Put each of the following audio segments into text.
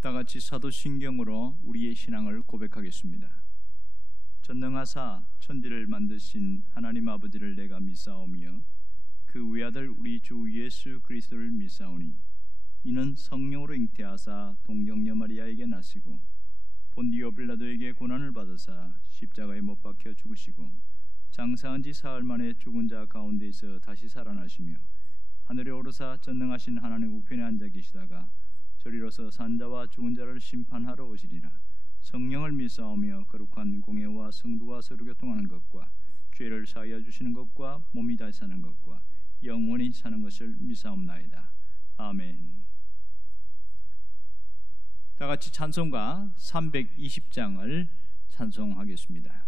다 같이 사도신경으로 우리의 신앙을 고백하겠습니다. 전능하사 천지를 만드신 하나님 아버지를 내가 믿사오며 그 외아들 우리 주 예수 그리스도를 믿사오니 이는 성령으로 잉태하사 동정녀 마리아에게 나시고 본디오 빌라도에게 고난을 받으사 십자가에 못 박혀 죽으시고 장사한 지 사흘 만에 죽은 자 가운데서 다시 살아나시며 하늘에 오르사 전능하신 하나님 우편에 앉아 계시다가 저리로서 산자와 죽은 자를 심판하러 오시리라. 성령을 믿사오며 거룩한 공예와 성도와 서로 교통하는 것과 죄를 사하여 주시는 것과 몸이 다시 사는 것과 영원히 사는 것을 믿사옵나이다. 아멘. 다 같이 찬송가 320장을 찬송하겠습니다.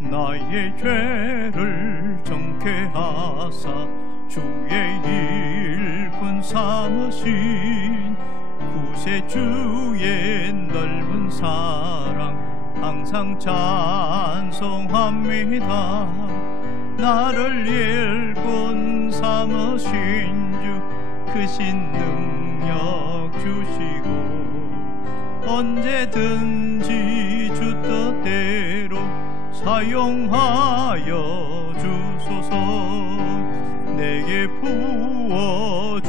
나의 죄를 정케 하사 주의 일꾼 삼으신 구세주의 넓은 사랑 항상 찬송합니다. 나를 일꾼 삼으신 주 크신 능력 주시고 언제든지 주 뜻대로 사용하여 주소서. 내게 부어주시려고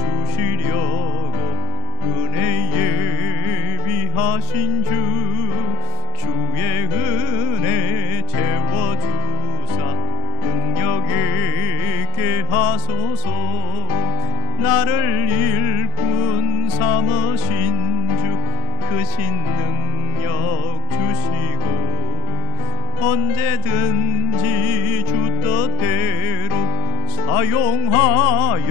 은혜 예비하신 주 주의 은혜 채워주사 능력 있게 하소서. 나를 일꾼 삼으신 주 크신 능력 주시고 언제든지 주 뜻대로 사용하여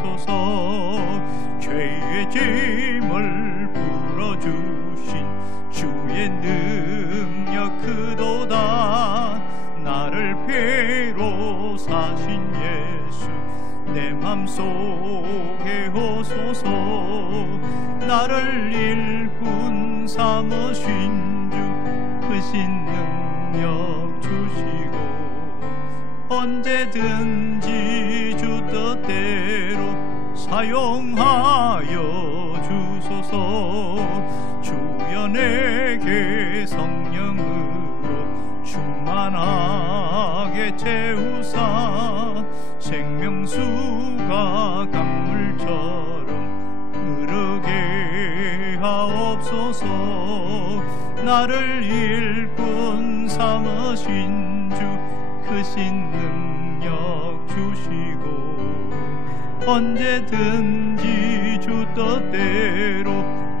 주소서. 죄의 짐을 풀어주신 주의 능력 크도다. 나를 배로 사신 예수 내 맘속에 오소서. 나를 일꾼 삼으신 주 크신 능력 주시고 언제든지 주 뜻대로 사용하여 주소서. 주여 내게 성령으로 충만하게 채우사 생명수가 강물처럼 흐르게 하옵소서. 나를 일꾼 삼으신 주 크신 능력 주시고 언제든지 주 뜻대로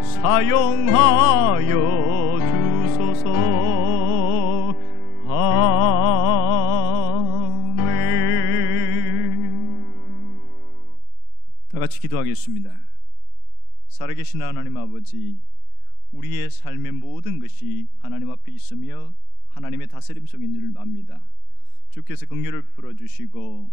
사용하여 주소서. 아멘. 다 같이 기도하겠습니다. 살아계신 하나님 아버지, 우리의 삶의 모든 것이 하나님 앞에 있으며 하나님의 다스림 속인 줄 압니다. 주께서 긍휼을 풀어주시고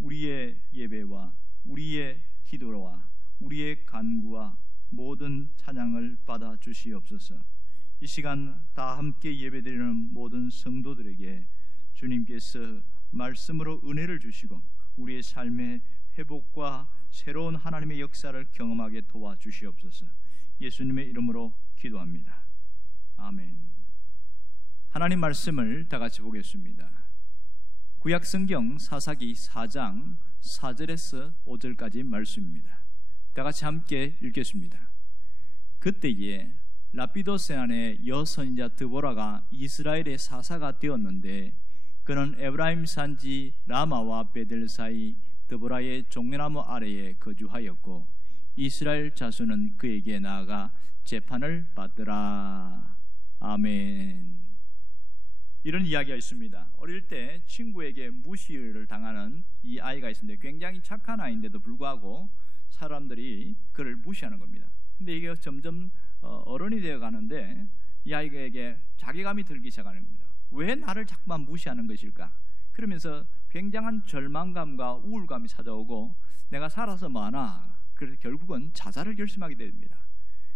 우리의 예배와 우리의 기도와 우리의 간구와 모든 찬양을 받아 주시옵소서. 이 시간 다 함께 예배드리는 모든 성도들에게 주님께서 말씀으로 은혜를 주시고 우리의 삶의 회복과 새로운 하나님의 역사를 경험하게 도와주시옵소서. 예수님의 이름으로 기도합니다. 아멘. 하나님 말씀을 다 같이 보겠습니다. 구약성경 사사기 4장 4절에서 5절까지 말씀입니다. 다 같이 함께 읽겠습니다. 그때에 라피도스 안에 여선지자 드보라가 이스라엘의 사사가 되었는데 그는 에브라임 산지 라마와 베델 사이 드보라의 종려나무 아래에 거주하였고 이스라엘 자손은 그에게 나아가 재판을 받더라. 아멘. 이런 이야기가 있습니다. 어릴 때 친구에게 무시를 당하는 이 아이가 있는데 굉장히 착한 아이인데도 불구하고 사람들이 그를 무시하는 겁니다. 근데 이게 점점 어른이 되어 가는데 이 아이에게 자괴감이 들기 시작하는 겁니다. 왜 나를 자꾸만 무시하는 것일까? 그러면서 굉장한 절망감과 우울감이 찾아오고 내가 살아서 뭐하나, 그래서 결국은 자살을 결심하게 됩니다.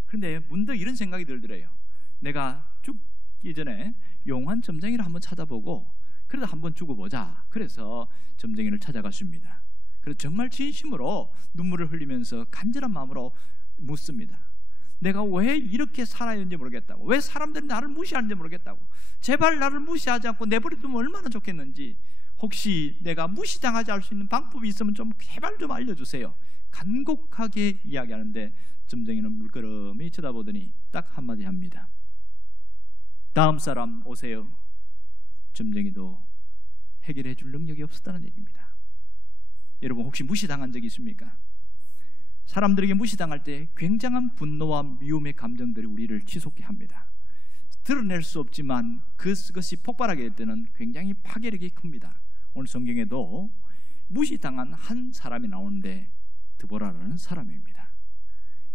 그런데 문득 이런 생각이 들더래요. 내가 죽기 전에 용환 점쟁이를 한번 찾아보고 그래도 한번 죽어보자. 그래서 점쟁이를 찾아갔습니다. 그래서 정말 진심으로 눈물을 흘리면서 간절한 마음으로 묻습니다. 내가 왜 이렇게 살아야 하는지 모르겠다고, 왜 사람들이 나를 무시하는지 모르겠다고, 제발 나를 무시하지 않고 내버려두면 얼마나 좋겠는지, 혹시 내가 무시당하지 않을 수 있는 방법이 있으면 좀 제발 좀 알려주세요. 간곡하게 이야기하는데 점쟁이는 물끄러미 쳐다보더니 딱 한마디 합니다. 다음 사람 오세요. 점쟁이도 해결해 줄 능력이 없었다는 얘기입니다. 여러분, 혹시 무시당한 적이 있습니까? 사람들에게 무시당할 때 굉장한 분노와 미움의 감정들이 우리를 치솟게 합니다. 드러낼 수 없지만 그것이 폭발하게 될 때는 굉장히 파괴력이 큽니다. 오늘 성경에도 무시당한 한 사람이 나오는데 드보라라는 사람입니다.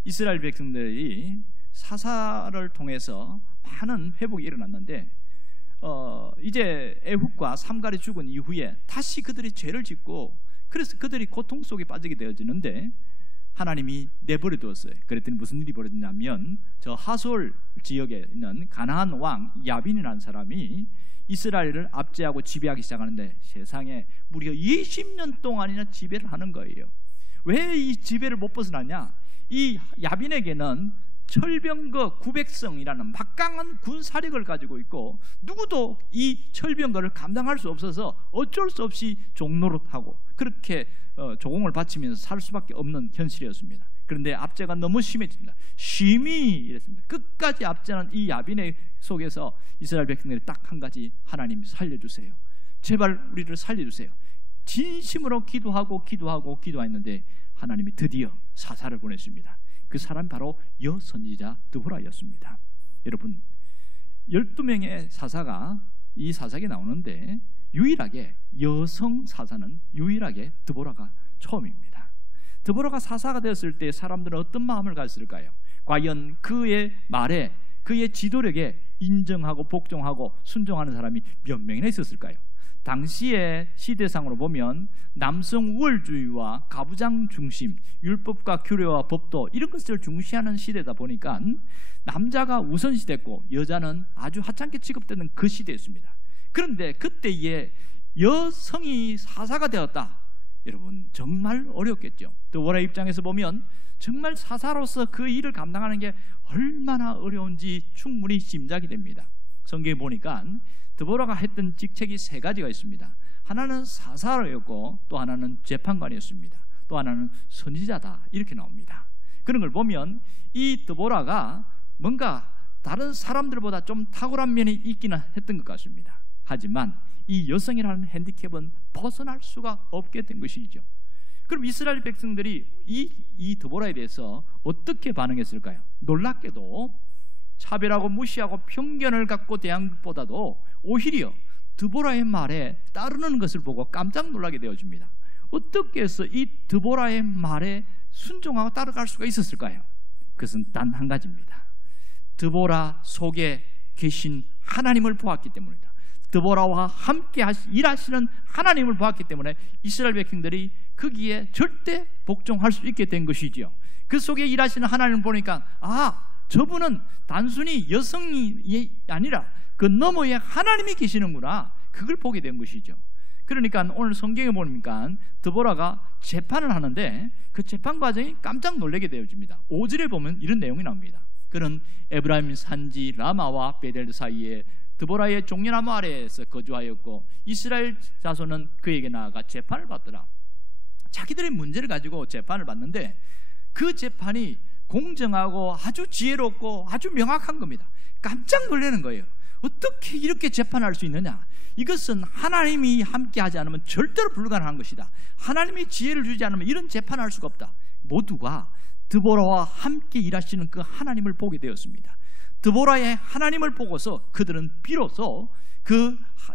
이스라엘 백성들이 사사를 통해서 많은 회복이 일어났는데 이제 에훗과 삼갈이 죽은 이후에 다시 그들이 죄를 짓고, 그래서 그들이 고통 속에 빠지게 되어지는데 하나님이 내버려 두었어요. 그랬더니 무슨 일이 벌어졌냐면, 저 하솔 지역에 있는 가나안 왕 야빈이라는 사람이 이스라엘을 압제하고 지배하기 시작하는데 세상에 무려 20년 동안이나 지배를 하는 거예요. 왜 이 지배를 못 벗어나냐? 이 야빈에게는 철병거 900성이라는 막강한 군사력을 가지고 있고, 누구도 이 철병거를 감당할 수 없어서 어쩔 수 없이 종노릇하고 그렇게 조공을 바치면서 살 수밖에 없는 현실이었습니다. 그런데 압제가 너무 심해집니다. 심히 이랬습니다. 끝까지 압제하는 이 야빈의 속에서 이스라엘 백성들이 딱 한 가지, 하나님 살려주세요, 제발 우리를 살려주세요, 진심으로 기도했는데 하나님이 드디어 사사를 보냈습니다. 그 사람이 바로 여선지자 드보라였습니다. 여러분, 12명의 사사가 이 사사기에 나오는데 유일하게 여성 사사는 유일하게 드보라가 처음입니다. 드보라가 사사가 되었을 때 사람들은 어떤 마음을 가졌을까요? 과연 그의 말에, 그의 지도력에 인정하고 복종하고 순종하는 사람이 몇 명이나 있었을까요? 당시의 시대상으로 보면 남성 우월주의와 가부장 중심, 율법과 규례와 법도 이런 것을 중시하는 시대다 보니까 남자가 우선시됐고 여자는 아주 하찮게 취급되는 그 시대였습니다. 그런데 그때에 여성이 사사가 되었다. 여러분, 정말 어렵겠죠. 드보라 입장에서 보면 정말 사사로서 그 일을 감당하는 게 얼마나 어려운지 충분히 짐작이 됩니다. 성경에 보니까 드보라가 했던 직책이 3가지가 있습니다. 하나는 사사였고, 또 하나는 재판관이었습니다. 또 하나는 선지자다, 이렇게 나옵니다. 그런 걸 보면 이 드보라가 뭔가 다른 사람들보다 좀 탁월한 면이 있기는 했던 것 같습니다. 하지만 이 여성이라는 핸디캡은 벗어날 수가 없게 된 것이죠. 그럼 이스라엘 백성들이 이 드보라에 대해서 어떻게 반응했을까요? 놀랍게도 차별하고 무시하고 편견을 갖고 대한 것보다도 오히려 드보라의 말에 따르는 것을 보고 깜짝 놀라게 되어집니다. 어떻게 해서 이 드보라의 말에 순종하고 따라갈 수가 있었을까요? 그것은 단 한 가지입니다. 드보라 속에 계신 하나님을 보았기 때문이다. 드보라와 함께 일하시는 하나님을 보았기 때문에 이스라엘 백성들이 거기에 절대 복종할 수 있게 된 것이지요. 그 속에 일하시는 하나님을 보니까 저분은 단순히 여성이 아니라 그 너머에 하나님이 계시는구나, 그걸 보게 된 것이죠. 그러니까 오늘 성경에 보니까 드보라가 재판을 하는데 그 재판 과정이 깜짝 놀라게 되어집니다. 5절에 보면 이런 내용이 나옵니다. 그는 에브라임 산지 라마와 베델 사이에 드보라의 종려나무 아래에서 거주하였고 이스라엘 자손은 그에게 나아가 재판을 받더라. 자기들의 문제를 가지고 재판을 받는데 그 재판이 공정하고 아주 지혜롭고 아주 명확한 겁니다. 깜짝 놀라는 거예요. 어떻게 이렇게 재판할 수 있느냐? 이것은 하나님이 함께 하지 않으면 절대로 불가능한 것이다. 하나님이 지혜를 주지 않으면 이런 재판할 수가 없다. 모두가 드보라와 함께 일하시는 그 하나님을 보게 되었습니다. 드보라의 하나님을 보고서 그들은 비로소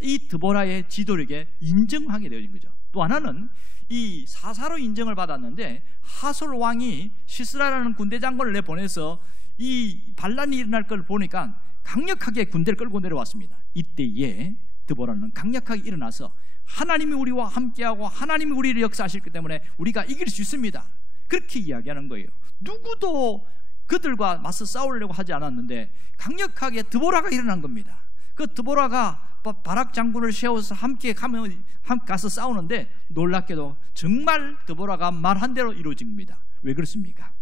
이 드보라의 지도력에 인정하게 되어진 거죠. 또 하나는 이 사사로 인정을 받았는데 하솔 왕이 시스라라는 군대 장관을 내보내서 이 반란이 일어날 걸 보니까 강력하게 군대를 끌고 내려왔습니다. 이때에 드보라는 강력하게 일어나서 하나님이 우리와 함께하고 하나님이 우리를 역사하시기 때문에 우리가 이길 수 있습니다, 그렇게 이야기하는 거예요. 누구도 그들과 맞서 싸우려고 하지 않았는데 강력하게 드보라가 일어난 겁니다. 그 드보라가 바락 장군을 세워서 함께 가서 싸우는데 놀랍게도 정말 드보라가 말한 대로 이루어진 겁니다. 왜 그렇습니까?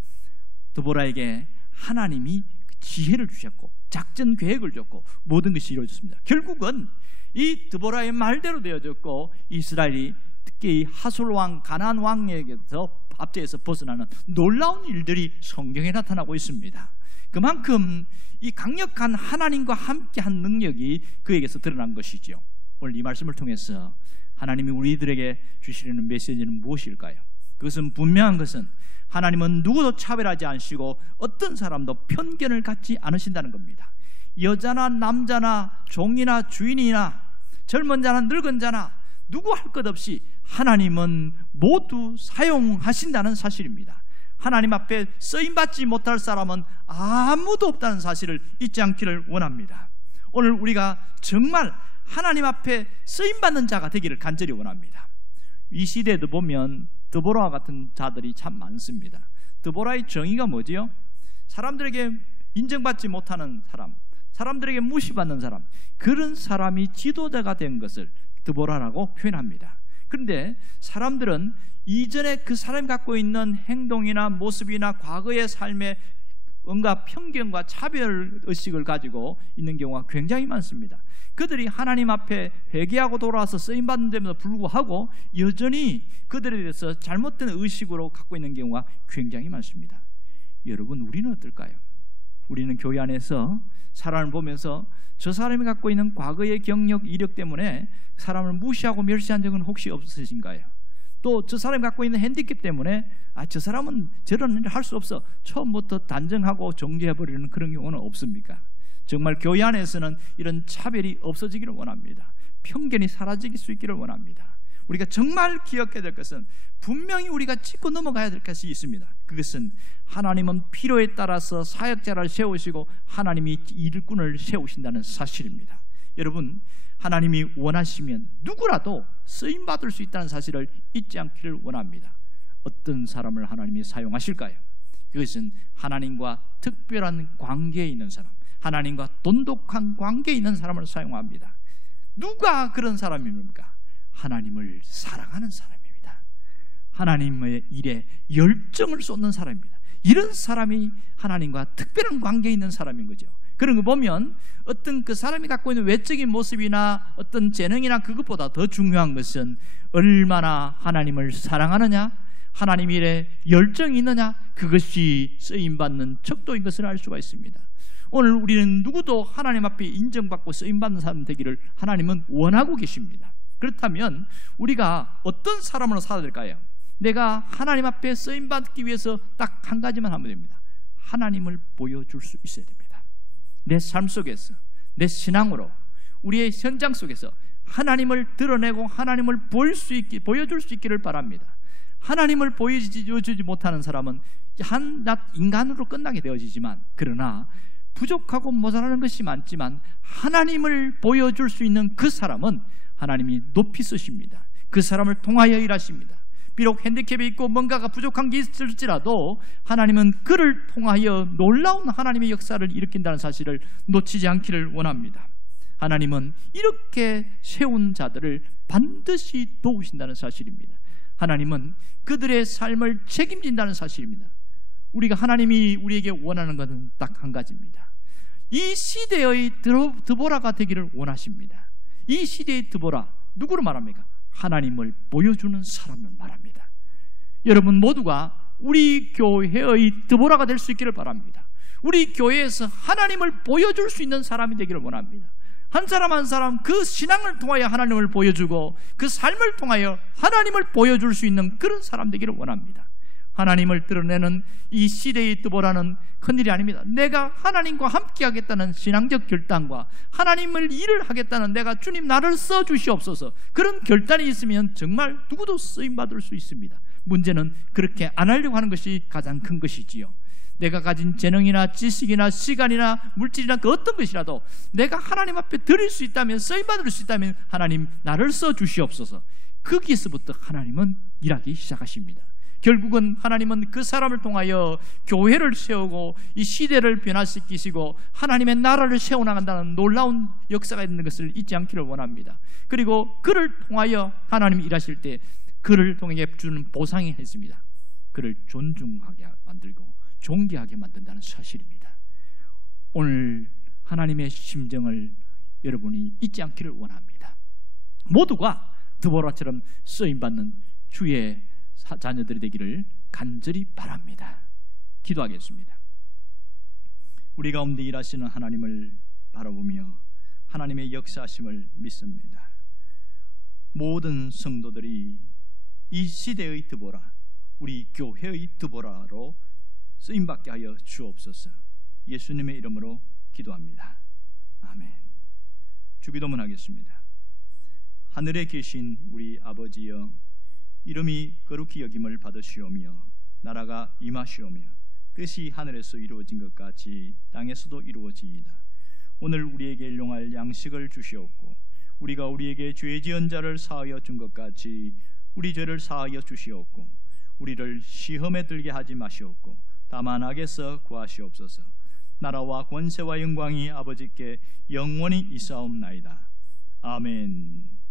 드보라에게 하나님이 지혜를 주셨고 작전 계획을 줬고 모든 것이 이루어졌습니다. 결국은 이 드보라의 말대로 되어졌고 이스라엘이 특히 하솔 왕 가나안 왕에게서 압제에서 벗어나는 놀라운 일들이 성경에 나타나고 있습니다. 그만큼 이 강력한 하나님과 함께한 능력이 그에게서 드러난 것이죠. 오늘 이 말씀을 통해서 하나님이 우리들에게 주시려는 메시지는 무엇일까요? 그것은 분명한 것은 하나님은 누구도 차별하지 않으시고 어떤 사람도 편견을 갖지 않으신다는 겁니다. 여자나 남자나 종이나 주인이나 젊은 자나 늙은 자나 누구 할 것 없이 하나님은 모두 사용하신다는 사실입니다. 하나님 앞에 쓰임받지 못할 사람은 아무도 없다는 사실을 잊지 않기를 원합니다. 오늘 우리가 정말 하나님 앞에 쓰임받는 자가 되기를 간절히 원합니다. 이 시대에도 보면 드보라와 같은 자들이 참 많습니다. 드보라의 정의가 뭐지요? 사람들에게 인정받지 못하는 사람, 사람들에게 무시받는 사람, 그런 사람이 지도자가 된 것을 드보라라고 표현합니다. 그런데 사람들은 이전에 그 사람이 갖고 있는 행동이나 모습이나 과거의 삶에 온갖 편견과 차별의식을 가지고 있는 경우가 굉장히 많습니다. 그들이 하나님 앞에 회개하고 돌아와서 쓰임받는 데에도 불구하고 여전히 그들에 대해서 잘못된 의식으로 갖고 있는 경우가 굉장히 많습니다. 여러분, 우리는 어떨까요? 우리는 교회 안에서 사람을 보면서 저 사람이 갖고 있는 과거의 경력, 이력 때문에 사람을 무시하고 멸시한 적은 혹시 없으신가요? 또 저 사람이 갖고 있는 핸디캡 때문에 저 사람은 저런 일을 할 수 없어, 처음부터 단정하고 정죄해버리는 그런 경우는 없습니까? 정말 교회 안에서는 이런 차별이 없어지기를 원합니다. 편견이 사라질 수 있기를 원합니다. 우리가 정말 기억해야 될 것은 분명히 우리가 짚고 넘어가야 될 것이 있습니다. 그것은 하나님은 필요에 따라서 사역자를 세우시고 하나님이 일꾼을 세우신다는 사실입니다. 여러분, 하나님이 원하시면 누구라도 쓰임받을 수 있다는 사실을 잊지 않기를 원합니다. 어떤 사람을 하나님이 사용하실까요? 그것은 하나님과 특별한 관계에 있는 사람, 하나님과 돈독한 관계에 있는 사람을 사용합니다. 누가 그런 사람입니까? 하나님을 사랑하는 사람입니다. 하나님의 일에 열정을 쏟는 사람입니다. 이런 사람이 하나님과 특별한 관계에 있는 사람인 거죠. 그런 거 보면 어떤 그 사람이 갖고 있는 외적인 모습이나 어떤 재능이나 그것보다 더 중요한 것은 얼마나 하나님을 사랑하느냐, 하나님 일에 열정이 있느냐, 그것이 쓰임받는 척도인 것을 알 수가 있습니다. 오늘 우리는 누구도 하나님 앞에 인정받고 쓰임받는 사람 되기를 하나님은 원하고 계십니다. 그렇다면 우리가 어떤 사람으로 살아야 될까요? 내가 하나님 앞에 쓰임받기 위해서 딱 한 가지만 하면 됩니다. 하나님을 보여줄 수 있어야 됩니다. 내 삶 속에서, 내 신앙으로, 우리의 현장 속에서 하나님을 드러내고 하나님을 보여줄 수 있기를 바랍니다. 하나님을 보여주지 못하는 사람은 한낱 인간으로 끝나게 되어지지만, 그러나 부족하고 모자라는 것이 많지만 하나님을 보여줄 수 있는 그 사람은 하나님이 높이 쓰십니다. 그 사람을 통하여 일하십니다. 비록 핸디캡이 있고 뭔가가 부족한 게 있을지라도 하나님은 그를 통하여 놀라운 하나님의 역사를 일으킨다는 사실을 놓치지 않기를 원합니다. 하나님은 이렇게 세운 자들을 반드시 도우신다는 사실입니다. 하나님은 그들의 삶을 책임진다는 사실입니다. 우리가 하나님이 우리에게 원하는 것은 딱 한 가지입니다. 이 시대의 드보라가 되기를 원하십니다. 이 시대의 드보라, 누구를 말합니까? 하나님을 보여주는 사람을 말합니다. 여러분 모두가 우리 교회의 드보라가 될 수 있기를 바랍니다. 우리 교회에서 하나님을 보여줄 수 있는 사람이 되기를 원합니다. 한 사람 한 사람 그 신앙을 통하여 하나님을 보여주고 그 삶을 통하여 하나님을 보여줄 수 있는 그런 사람 되기를 원합니다. 하나님을 드러내는 이 시대의 드보라는 큰일이 아닙니다. 내가 하나님과 함께 하겠다는 신앙적 결단과 하나님을 일을 하겠다는, 내가 주님 나를 써주시옵소서, 그런 결단이 있으면 정말 누구도 쓰임받을 수 있습니다. 문제는 그렇게 안 하려고 하는 것이 가장 큰 것이지요. 내가 가진 재능이나 지식이나 시간이나 물질이나 그 어떤 것이라도 내가 하나님 앞에 드릴 수 있다면, 쓰임받을 수 있다면 하나님 나를 써주시옵소서, 거기에서부터 하나님은 일하기 시작하십니다. 결국은 하나님은 그 사람을 통하여 교회를 세우고 이 시대를 변화시키시고 하나님의 나라를 세워나간다는 놀라운 역사가 있는 것을 잊지 않기를 원합니다. 그리고 그를 통하여 하나님이 일하실 때 그를 통해 주는 보상이 있습니다. 그를 존중하게 만들고 존귀하게 만든다는 사실입니다. 오늘 하나님의 심정을 여러분이 잊지 않기를 원합니다. 모두가 드보라처럼 쓰임받는 주의 자녀들이 되기를 간절히 바랍니다. 기도하겠습니다. 우리 가운데 일하시는 하나님을 바라보며 하나님의 역사하심을 믿습니다. 모든 성도들이 이 시대의 드보라, 우리 교회의 드보라로 쓰임받게 하여 주옵소서. 예수님의 이름으로 기도합니다. 아멘. 주기도문 하겠습니다. 하늘에 계신 우리 아버지여, 이름이 거룩히 여김을 받으시오며 나라가 임하시오며 뜻이 하늘에서 이루어진 것 같이 땅에서도 이루어지이다. 오늘 우리에게 일용할 양식을 주시옵고 우리가 우리에게 죄 지은 자를 사하여 준 것 같이 우리 죄를 사하여 주시옵고 우리를 시험에 들게 하지 마시옵고 다만 악에서 구하시옵소서. 나라와 권세와 영광이 아버지께 영원히 있사옵나이다. 아멘.